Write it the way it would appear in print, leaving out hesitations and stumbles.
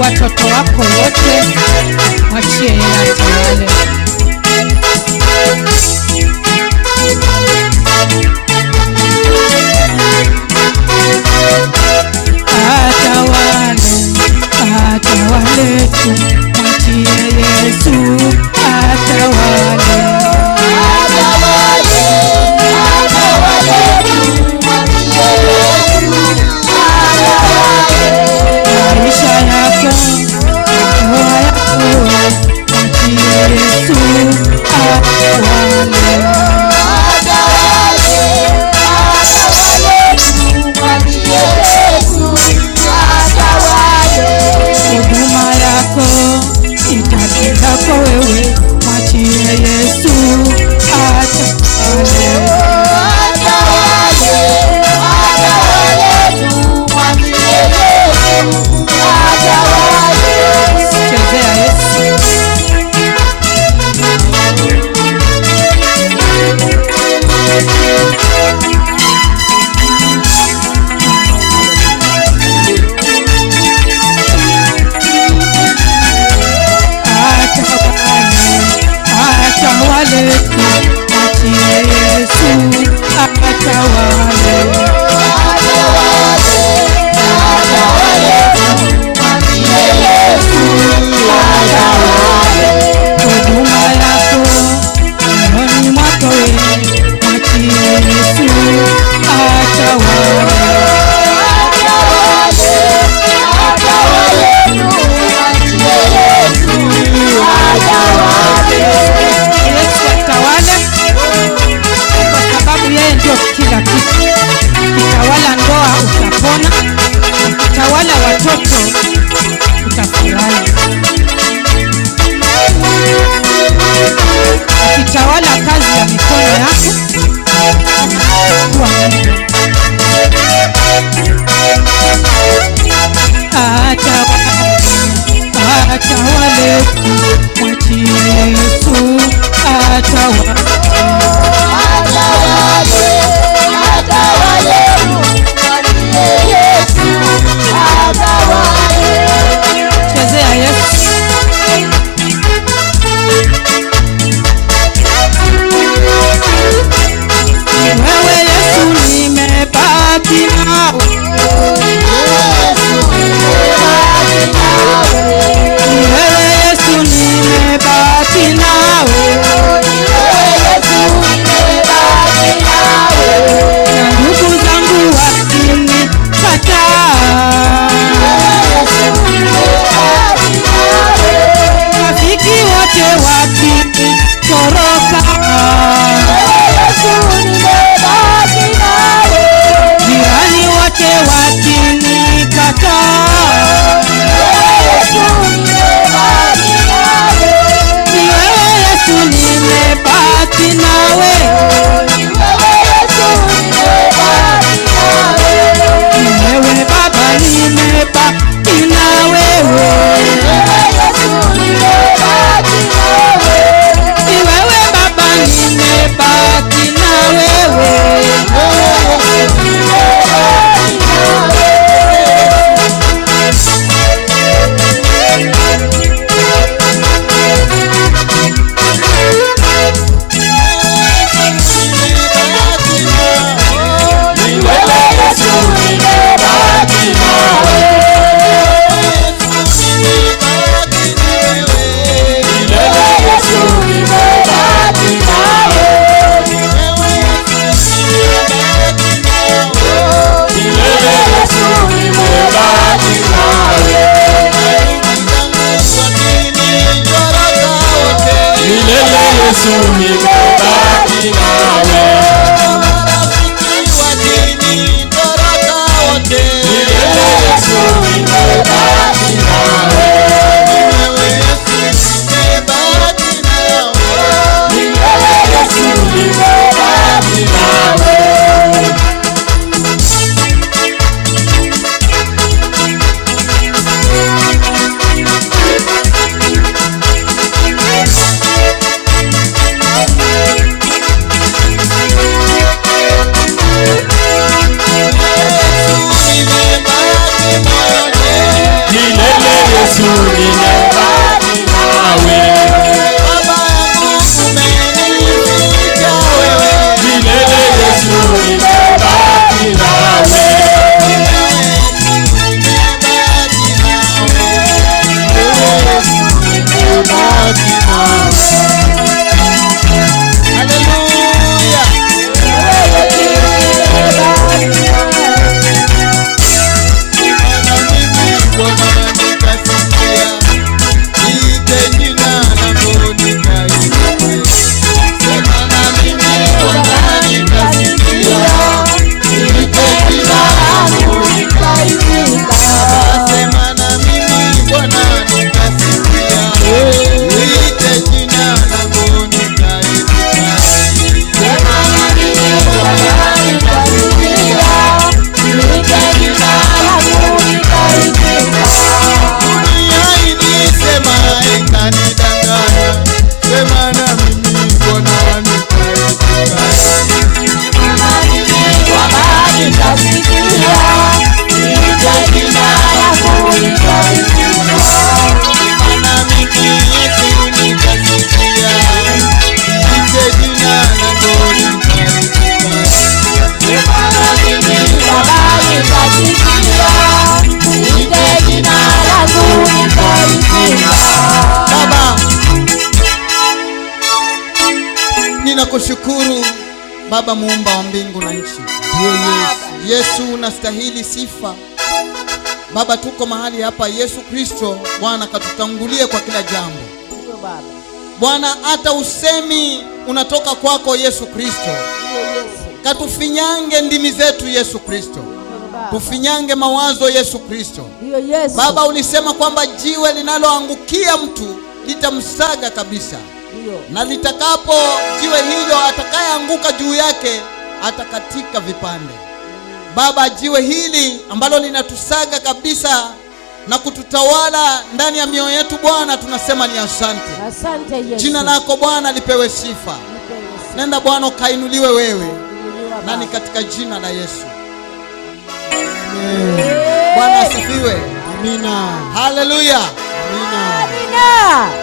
watoto wako wote, mwachie yeye atawale. Atawale tu, mwachie Yesu atawale. Maisha yako, ndoa yako, mwachie Yesu atawale. Huduma yako itatenda kwa wewe, mwachie Yesu atawale. Chezea Yesu. Atawale tu, mwachie Yesu atawale. Huduma yako moyoni mwako wewe, mwachie Yesu atawale. Yesu atawale kwa sababu yeye ndio kila kitu. Kitawala ndoa utapona, kitawala watoto utafurahi, kitawala kazi ya mikono yako kuwa Mungu. Atawale tu, mwachie Yesu atawale. Chezea Yesu. Wewe Yesu nimebaki nawe, wewe Yesu nimebaki nawe, na ndugu zangu wakinikataa, rafiki wote wakinitoroka, jirani wote wakinikataa, ni wewe Yesu nimebaki nawe, ni wewe Baba nimebaki na wewe, ni wewe Baba nimebaki na wewe. Yesu nimebaki nawe, marafiki wakinitoroka wote, Yesu nimebaki nawe, Yesu nimebaki nawe, Yesu nimebaki nawe. Tunakushukuru Baba muumba wa mbingu na nchi. Yesu unastahili sifa. Baba, tuko mahali hapa, Yesu Kristo Bwana katutangulie kwa kila jambo. Bwana, hata usemi unatoka kwako Yesu Kristo. Katufinyange ndimi zetu Yesu Kristo. Tufinyange mawazo Yesu Kristo. Baba, ulisema kwamba jiwe linaloangukia mtu litamsaga kabisa. Na litakapo jiwe hilo atakayeanguka juu yake atakatika vipande. Baba, jiwe hili ambalo linatusaga kabisa na kututawala ndani ya mioyo yetu Bwana, tunasema ni asante. Asante Yesu. Jina lako Bwana lipewe sifa. Nenda Bwana ukainuliwe wewe. Na ni katika jina la Yesu. Amen. Bwana asifiwe. Amina. Haleluya. Amina.